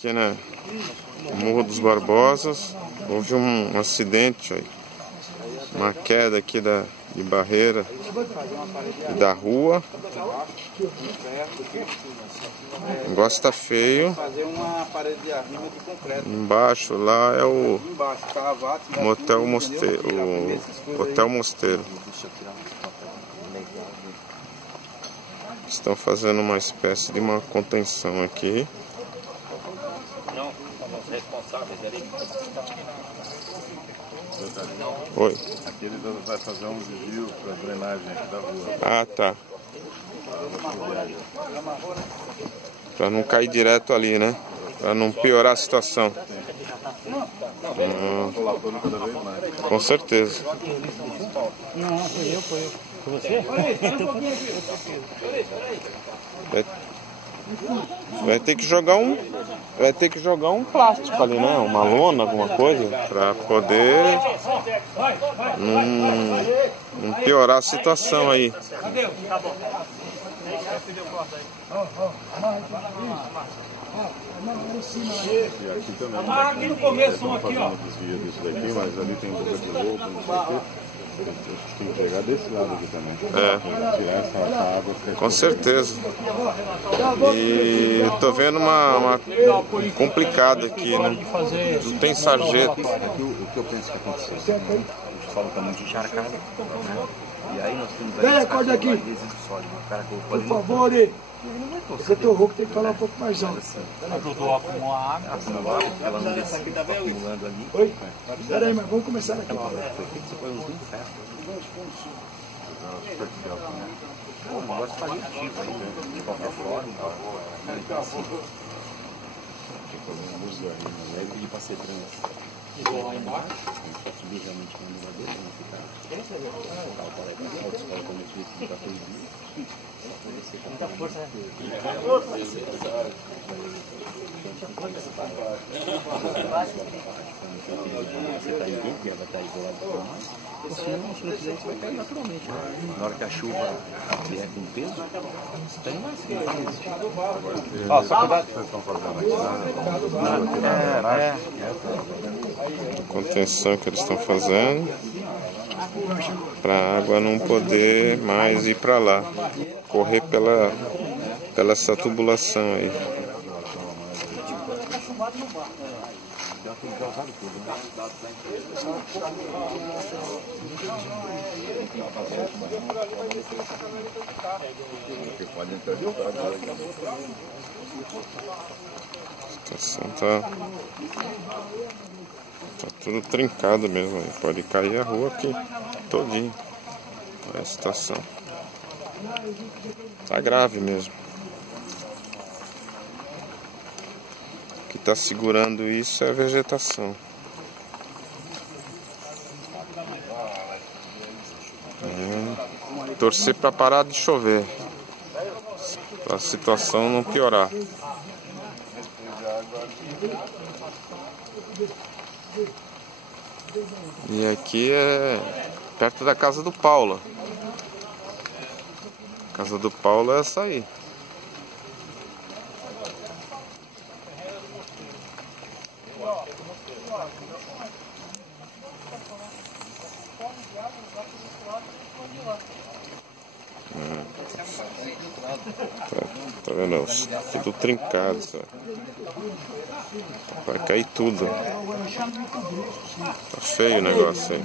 Aqui na Morro dos Barbosas houve um acidente aí, uma queda aqui de barreira da rua. O negócio tá feio. Embaixo lá é o Motel Mosteiro, o Hotel Mosteiro. Estão fazendo uma espécie de uma contenção aqui. Oi. Aqui ele vai fazer um desvio para drenagem aqui da rua. Ah, tá. Para não cair direto ali, né? Para não piorar a situação. Cada vez mais. Com certeza. Não, foi eu. Foi você? Vai ter que jogar um plástico ali, né? Uma lona, alguma coisa, para poder não piorar a situação aí. E aqui também. Aqui no começo aqui, ó. Desvio disso daqui, mas ali tem um pouco de roupa, não sei o quê. Tem que pegar desse lado aqui também. Tirar essa água. Com certeza. E eu tô vendo uma complicada aqui, né? Não tem sarjeta. O que eu penso que aconteceu? O solo está muito encharcado, né? E aí nós temos aí acorda aqui. O cara colocou ali. Por favor, você teu rouco tem que falar um pouco mais alto. Ajudou a acumular água. Ela não desce, está acumulando ali. Oi? Espera aí, mas vamos começar aqui. Você põe uns 20 ferros. O negócio está ativo aí, de qualquer forma. Aí pedir para ser trans. Lá embaixo. Subir realmente no lugar dele, não ficar. Colocar o colega alto, escola como eu tive que muita força, né? Você está em grupo, ela está isolada por nós. Se não fizer isso, vai cair naturalmente. Na hora que a chuva vier com peso, tem mais que Ó, só cuidado que vocês estão fazendo aqui. Contenção que eles estão fazendo para a água não poder mais ir para lá, correr pela essa tubulação aí. A situação tá tudo trincado mesmo aí. Pode cair a rua aqui todinho. Olha a situação. Tá grave mesmo. O que está segurando isso é a vegetação. Torcer para parar de chover, para a situação não piorar. E aqui é perto da casa do Paulo. A casa do Paulo é essa aí. Tá vendo? Tudo trincado, sabe? Vai cair tudo. Tá feio o negócio aí.